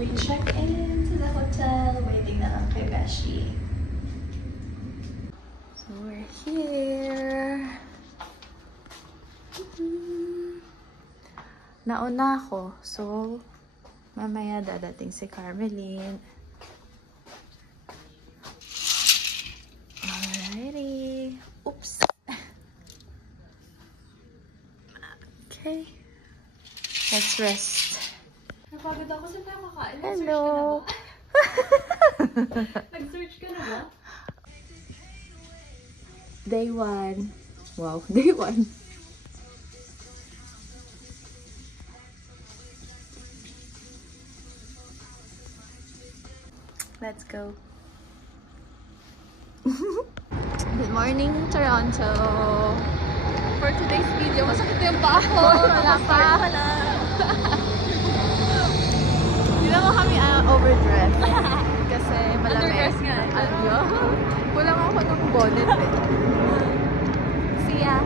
We check into the hotel. Waiting na lang kay Beshi. So we're here. Nauna ako. So, mamaya dadating si Carmeline. Alrighty. Oops. Okay. Let's rest. Napagod ako sa tayo kakain. Hello. Nag-search ka na ba? Day 1. Wow, day 1. Let's go. Good morning, Toronto. For today's video, masakit yung paa ko. Wala pa. Hindi naman kami overdress. Kasi malamig. Underdress nga eh. Alyo. Kulang ako ng bonnet eh. See ya.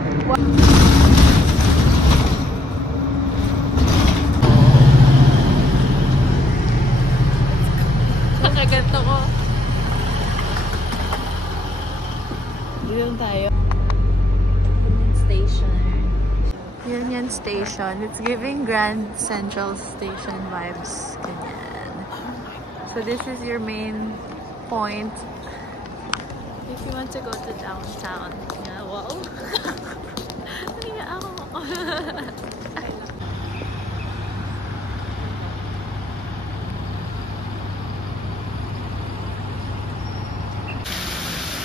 Nakaganto ko. Dito tayo. Station. Union Station. It's giving Grand Central Station vibes. Ganyan. So this is your main point if you want to go to downtown. Yeah, wow. Naniya ako.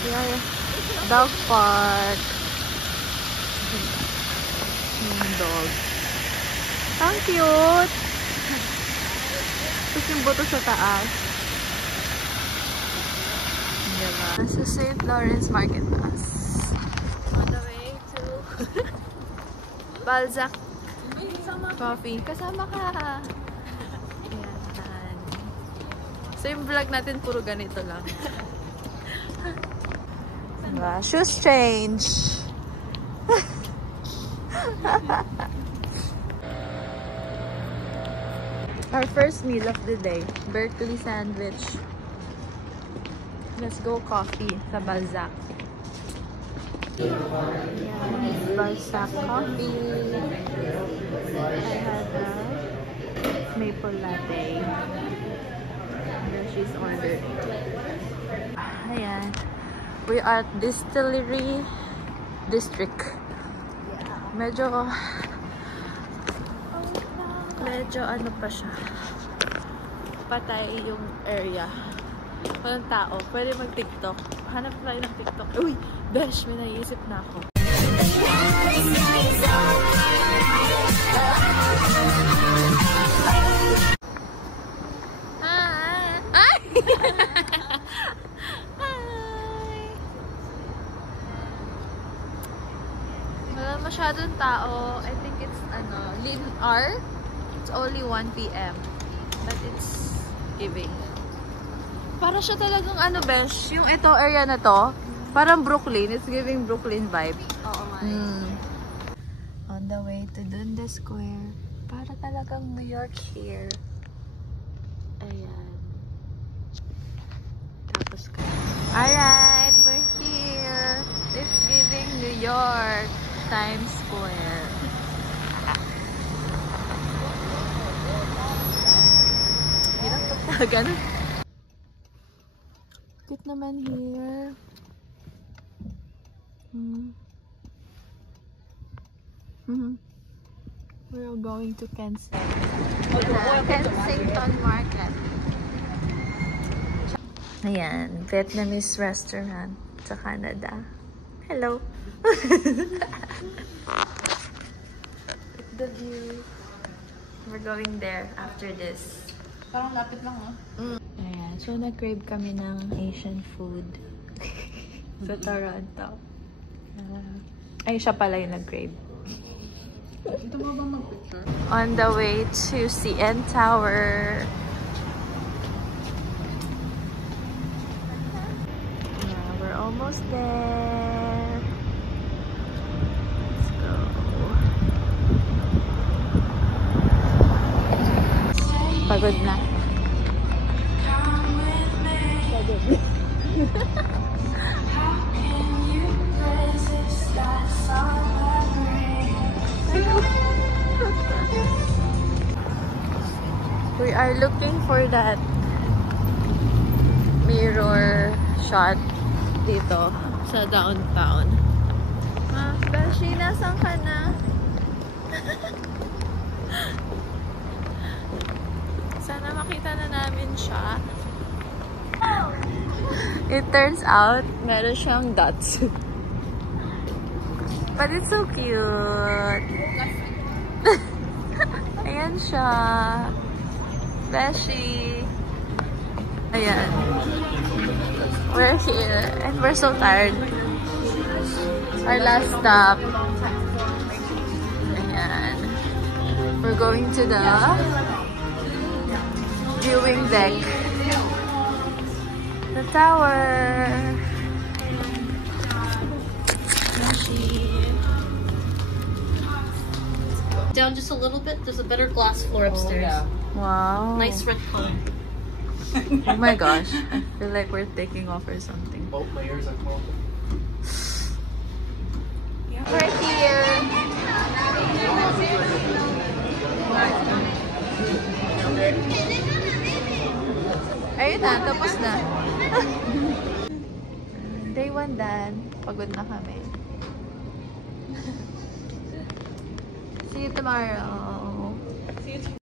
Yeah, dog park. Dog. Ang cute! Tapos yung buto sa taas. Diba? Nasa St. Lawrence Market Bus. On the way to Balzac Coffee. Kasama ka! Ayan. So yung vlog natin puro ganito lang. Diba? Shoes change! Our first meal of the day, Berkeley sandwich. Let's go coffee sa Balzac. Yes, Balzac coffee. I had a maple latte. And then she's ordered. Ayan. We are at Distillery District. Medyo ano pa siya, patay yung area, walang tao, pwede mag TikTok, hanap tayo ng TikTok. Uy, besh, may naiisip na ako. Hi! Hi! Wala masyadong tao. I think it's Lin R. It's only 1 PM. But it's giving. Para siya talagang besh. Yung ito area na to, parang Brooklyn. It's giving Brooklyn vibe. Oo nga. On the way to Dundas Square. Para talagang New York here. Ayan. Tapos ka. Alright, we're here. It's giving New York. Times Square. Hirap pagtagan. Cute naman here. We're going to Kensington. Kensington Market. Ayan, Vietnamese restaurant sa Canada. Hello. The view. We're going there after this. Parang lapit lang, oh. Ayan, so nag-crave kami ng Asian food sa Toronto. Ay, siya pala yung nag-crave. Ito ba bang mag-picture? On the way to CN Tower. Yeah, we're almost there. Let's go. Pagod na. are looking for that mirror shot dito sa downtown. Beshi, nasan ka na? Sana makita na namin siya. It turns out, meron siyang dots. But it's so cute. Ayan siya. Beshi. Ayan. We're here. And we're so tired. Our last stop. Ayan. We're going to the viewing deck. The tower. Down just a little bit. There's a better glass floor upstairs. Yeah. Wow. Nice red color. Oh my gosh. I feel like we're taking off or something. Both layers are cool. We're here. Ayun na, tapos na. Day 1 dan. Pagod na kami. See you tomorrow.